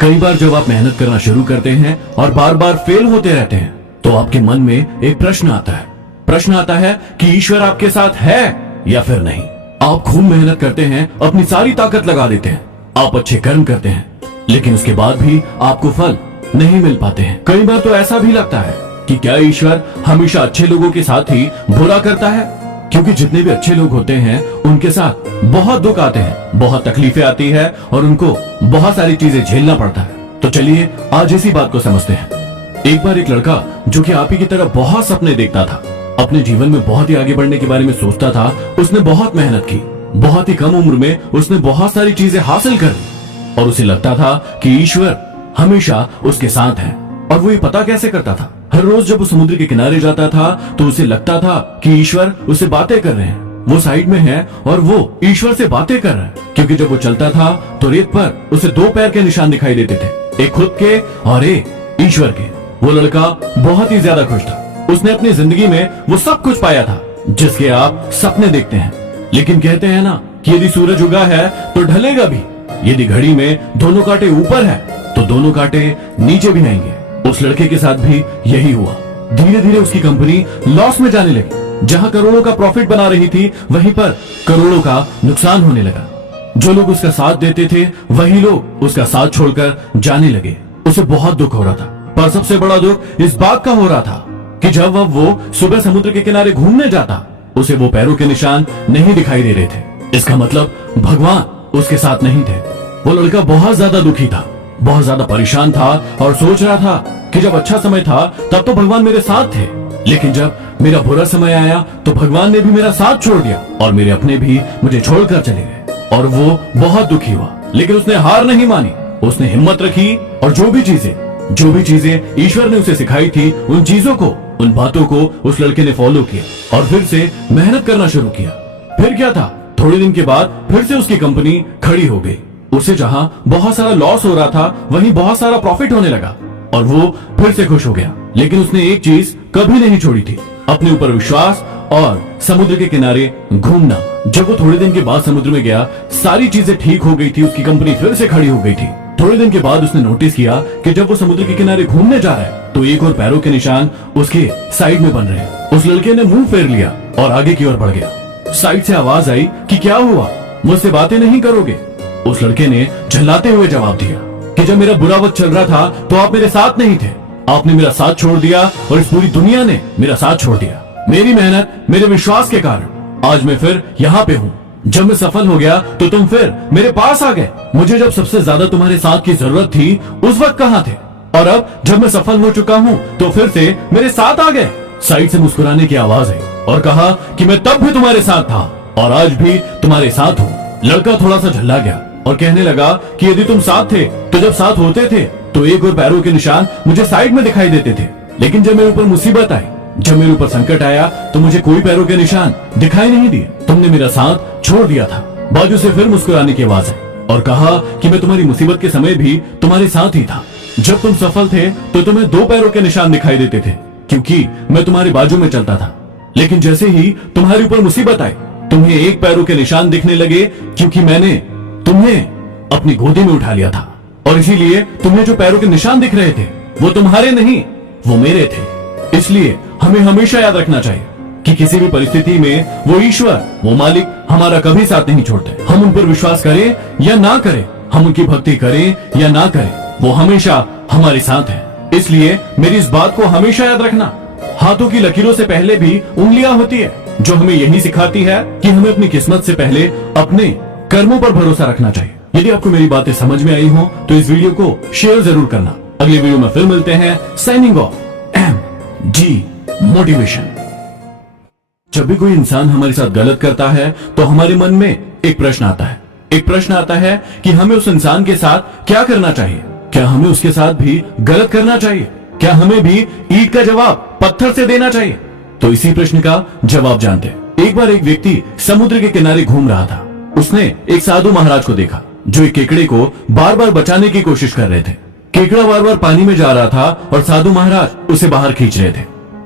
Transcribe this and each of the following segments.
कई बार जब आप मेहनत करना शुरू करते हैं और बार बार फेल होते रहते हैं तो आपके मन में एक प्रश्न आता है। प्रश्न आता है कि ईश्वर आपके साथ है या फिर नहीं। आप खूब मेहनत करते हैं, अपनी सारी ताकत लगा देते हैं, आप अच्छे कर्म करते हैं, लेकिन उसके बाद भी आपको फल नहीं मिल पाते हैं। कई बार तो ऐसा भी लगता है कि क्या ईश्वर हमेशा अच्छे लोगों के साथ ही बुरा करता है, क्योंकि जितने भी अच्छे लोग होते हैं उनके साथ बहुत दुख आते हैं, बहुत तकलीफें आती है और उनको बहुत सारी चीजें झेलना पड़ता है। तो चलिए आज इसी बात को समझते हैं। एक बार एक लड़का जो कि आप ही की तरह बहुत सपने देखता था, अपने जीवन में बहुत ही आगे बढ़ने के बारे में सोचता था, उसने बहुत मेहनत की, बहुत ही कम उम्र में उसने बहुत सारी चीजें हासिल कर ली और उसे लगता था कि ईश्वर हमेशा उसके साथ है। और वो ये पता कैसे करता था? हर रोज जब वो समुद्र के किनारे जाता था तो उसे लगता था कि ईश्वर उससे बातें कर रहे हैं, वो साइड में है और वो ईश्वर से बातें कर रहा है। क्योंकि जब वो चलता था तो रेत पर उसे दो पैर के निशान दिखाई देते थे, एक खुद के और एक ईश्वर के। वो लड़का बहुत ही ज्यादा खुश था। उसने अपनी जिंदगी में वो सब कुछ पाया था जिसके आप सपने देखते हैं। लेकिन कहते हैं ना कि यदि सूरज उगा है तो ढलेगा भी, यदि घड़ी में दोनों कांटे ऊपर है तो दोनों कांटे नीचे भी आएंगे। उस लड़के के साथ भी यही हुआ। धीरे धीरे उसकी कंपनी लॉस में जाने लगी। जहां करोड़ों का प्रॉफिट बना रही थी वहीं पर करोड़ों का नुकसान होने लगा। जो लोग उसका साथ देते थे वही लोग उसका साथ छोड़कर जाने लगे। उसे बहुत दुख हो रहा था, पर सबसे बड़ा दुख इस बात का हो रहा था कि जब वो सुबह समुद्र के किनारे घूमने जाता उसे वो पैरों के निशान नहीं दिखाई दे रहे थे। इसका मतलब भगवान उसके साथ नहीं थे। वो लड़का बहुत ज्यादा दुखी था, बहुत ज्यादा परेशान था और सोच रहा था कि जब अच्छा समय था तब तो भगवान मेरे साथ थे, लेकिन जब मेरा बुरा समय आया तो भगवान ने भी मेरा साथ छोड़ दिया और मेरे अपने भी मुझे छोड़कर चले गए। और वो बहुत दुखी हुआ, लेकिन उसने हार नहीं मानी। उसने हिम्मत रखी और जो भी चीजें ईश्वर ने उसे सिखाई थी उन चीजों को, उन बातों को उस लड़के ने फॉलो किया और फिर से मेहनत करना शुरू किया। फिर क्या था, थोड़े दिन के बाद फिर से उसकी कंपनी खड़ी हो गई। उसे जहां बहुत सारा लॉस हो रहा था वहीं बहुत सारा प्रॉफिट होने लगा और वो फिर से खुश हो गया। लेकिन उसने एक चीज कभी नहीं छोड़ी थी, अपने ऊपर विश्वास और समुद्र के किनारे घूमना। जब वो थोड़े दिन के बाद समुद्र में गया, सारी चीजें ठीक हो गई थी, उसकी कंपनी फिर से खड़ी हो गई थी। थोड़े दिन के बाद उसने नोटिस किया कि जब वो समुद्र के किनारे घूमने जा रहा है तो एक और पैरों के निशान उसके साइड में बन रहे हैं। उस लड़के ने मुंह फेर लिया और आगे की ओर बढ़ गया। साइड से आवाज आई कि क्या हुआ, मुझसे बातें नहीं करोगे? उस लड़के ने झल्लाते हुए जवाब दिया कि जब मेरा बुरा वक्त चल रहा था तो आप मेरे साथ नहीं थे, आपने मेरा साथ छोड़ दिया और इस पूरी दुनिया ने मेरा साथ छोड़ दिया। मेरी मेहनत, मेरे विश्वास के कारण आज मैं फिर यहाँ पे हूँ। जब मैं सफल हो गया तो तुम फिर मेरे पास आ गए। मुझे जब सबसे ज्यादा तुम्हारे साथ की जरूरत थी उस वक्त कहाँ थे, और अब जब मैं सफल हो चुका हूँ तो फिर से मेरे साथ आ गए। साइड से मुस्कुराने की आवाज आई और कहा कि मैं तब भी तुम्हारे साथ था और आज भी तुम्हारे साथ हूँ। लड़का थोड़ा सा झल्ला गया और कहने लगा कि यदि तुम साथ थे तो जब साथ होते थे तो एक और पैरों के निशान मुझे साइड में दिखाई देते थे, लेकिन जब मेरे ऊपर मुसीबत आई, जब मेरे ऊपर संकट आया तो मुझे कोई पैरों के निशान दिखाई नहीं दिए। तुमने मेरा साथ छोड़ दिया था। बाजू से फिर मुस्कुराने की आवाज आई और कहा कि मैं तुम्हारी मुसीबत के समय भी तुम्हारे साथ ही था। जब तुम सफल थे तो तुम्हें दो पैरों के निशान दिखाई देते थे क्योंकि मैं तुम्हारी बाजू में चलता था, लेकिन जैसे ही तुम्हारे ऊपर मुसीबत आई तुम्हें एक पैरों के निशान दिखने लगे क्योंकि मैंने तुम्हें अपनी गोदी में उठा लिया था। और इसीलिए तुम्हें जो पैरों के निशान दिख रहे थे वो तुम्हारे नहीं, वो मेरे थे। इसलिए हमें हमेशा याद रखना चाहिए कि किसी भी परिस्थिति में वो ईश्वर, वो मालिक हमारा कभी साथ नहीं छोड़ते। हम उन पर विश्वास करें या ना करें, हम उनकी भक्ति करें या ना करें, वो हमेशा हमारे साथ है। इसलिए मेरी इस बात को हमेशा याद रखना। हाथों की लकीरों से पहले भी उंगलियां होती है, जो हमें यही सिखाती है कि हमें अपनी किस्मत से पहले अपने कर्मों पर भरोसा रखना चाहिए। यदि आपको मेरी बातें समझ में आई हो तो इस वीडियो को शेयर जरूर करना। अगले वीडियो में फिर मिलते हैं। Signing off, MD motivation. जब भी कोई इंसान हमारे साथ गलत करता है तो हमारे मन में एक प्रश्न आता है। एक प्रश्न आता है कि हमें उस इंसान के साथ क्या करना चाहिए। क्या हमें उसके साथ भी गलत करना चाहिए? क्या हमें भी ईंट का जवाब पत्थर से देना चाहिए? तो इसी प्रश्न का जवाब जानते हैं। एक बार एक व्यक्ति समुद्र के किनारे घूम रहा था। उसने एक साधु महाराज को देखा जो एक केकड़े को बार बार बचाने की कोशिश कर रहे थे। केकड़ा बार बार पानी में जा रहा था और साधु महाराज उसे बाहर खींच रहे थे,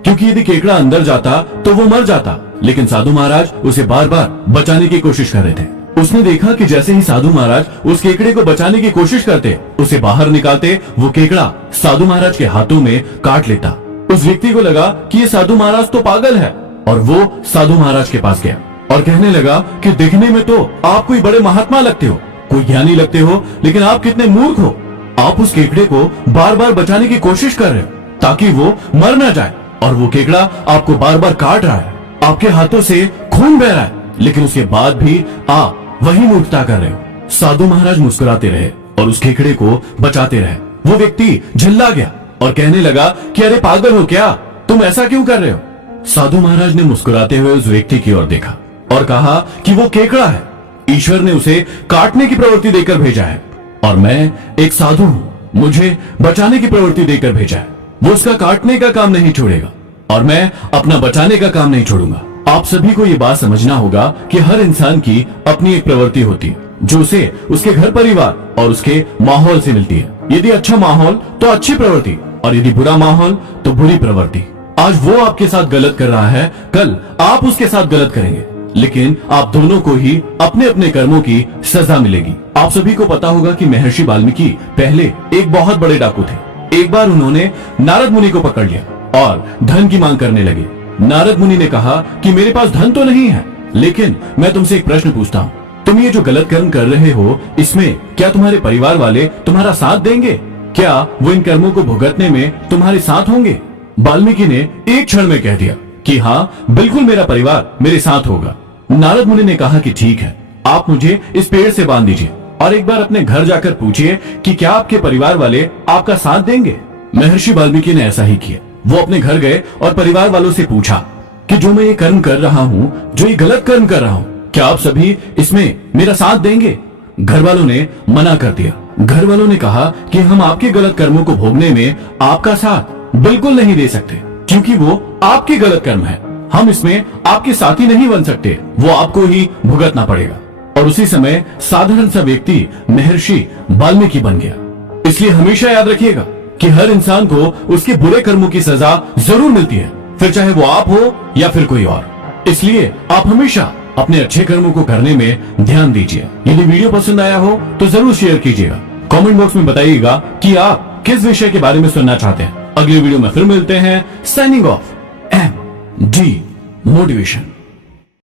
क्योंकि यदि केकड़ा अंदर जाता तो वो मर जाता, लेकिन साधु महाराज उसे बार बार बचाने की कोशिश कर रहे थे। उसने देखा कि जैसे ही साधु महाराज उस केकड़े को बचाने की कोशिश करते, उसे बाहर निकालते, वो केकड़ा साधु महाराज के हाथों में काट लेता। उस व्यक्ति को लगा कि ये साधु महाराज तो पागल है, और वो साधु महाराज के पास गया और कहने लगा कि दिखने में तो आप कोई बड़े महात्मा लगते हो, कोई ज्ञानी लगते हो, लेकिन आप कितने मूर्ख हो। आप उस केकड़े को बार बार बचाने की कोशिश कर रहे हो ताकि वो मर ना जाए, और वो केकड़ा आपको बार बार काट रहा है, आपके हाथों से खून बह रहा है, लेकिन उसके बाद भी आप वही मूर्खता कर रहे हो। साधु महाराज मुस्कुराते रहे और उस केकड़े को बचाते रहे। वो व्यक्ति झल्ला गया और कहने लगा कि अरे पागल हो क्या, तुम ऐसा क्यों कर रहे हो। साधु महाराज ने मुस्कुराते हुए उस व्यक्ति की ओर देखा और कहा कि वो केकड़ा है, ईश्वर ने उसे काटने की प्रवृत्ति देकर भेजा है, और मैं एक साधु हूँ, मुझे बचाने की प्रवृत्ति देकर भेजा है। वो उसका काटने का काम नहीं छोड़ेगा और मैं अपना बचाने का काम नहीं छोड़ूंगा। आप सभी को ये बात समझना होगा कि हर इंसान की अपनी एक प्रवृत्ति होती है जो उसे उसके घर परिवार और उसके माहौल से मिलती है। यदि अच्छा माहौल तो अच्छी प्रवृत्ति, और यदि बुरा माहौल तो बुरी प्रवृत्ति। आज वो आपके साथ गलत कर रहा है, कल आप उसके साथ गलत करेंगे, लेकिन आप दोनों को ही अपने अपने कर्मों की सजा मिलेगी। आप सभी को पता होगा कि महर्षि वाल्मीकि पहले एक बहुत बड़े डाकू थे। एक बार उन्होंने नारद मुनि को पकड़ लिया और धन की मांग करने लगे। नारद मुनि ने कहा कि मेरे पास धन तो नहीं है, लेकिन मैं तुमसे एक प्रश्न पूछता हूँ, तुम ये जो गलत कर्म कर रहे हो, इसमें क्या तुम्हारे परिवार वाले तुम्हारा साथ देंगे? क्या वो इन कर्मों को भुगतने में तुम्हारे साथ होंगे? वाल्मीकि ने एक क्षण में कह दिया कि हाँ, बिल्कुल मेरा परिवार मेरे साथ होगा। नारद मुनि ने कहा कि ठीक है, आप मुझे इस पेड़ से बांध दीजिए और एक बार अपने घर जाकर पूछिए कि क्या आपके परिवार वाले आपका साथ देंगे। महर्षि वाल्मीकि ने ऐसा ही किया। वो अपने घर गए और परिवार वालों से पूछा कि जो मैं ये कर्म कर रहा हूँ, जो ये गलत कर्म कर रहा हूँ, क्या आप सभी इसमें मेरा साथ देंगे? घर वालों ने मना कर दिया। घर वालों ने कहा कि हम आपके गलत कर्मों को भोगने में आपका साथ बिल्कुल नहीं दे सकते, क्योंकि वो आपके गलत कर्म है। हम इसमें आपके साथी नहीं बन सकते, वो आपको ही भुगतना पड़ेगा। और उसी समय साधारण सा व्यक्ति महर्षि वाल्मीकि बन गया। इसलिए हमेशा याद रखिएगा कि हर इंसान को उसके बुरे कर्मों की सजा जरूर मिलती है, फिर चाहे वो आप हो या फिर कोई और। इसलिए आप हमेशा अपने अच्छे कर्मों को करने में ध्यान दीजिए। यदि वीडियो पसंद आया हो तो जरूर शेयर कीजिएगा। कमेंट बॉक्स में बताइएगा कि आप किस विषय के बारे में सुनना चाहते हैं। अगली वीडियो में फिर मिलते हैं। Signing off, MD motivation.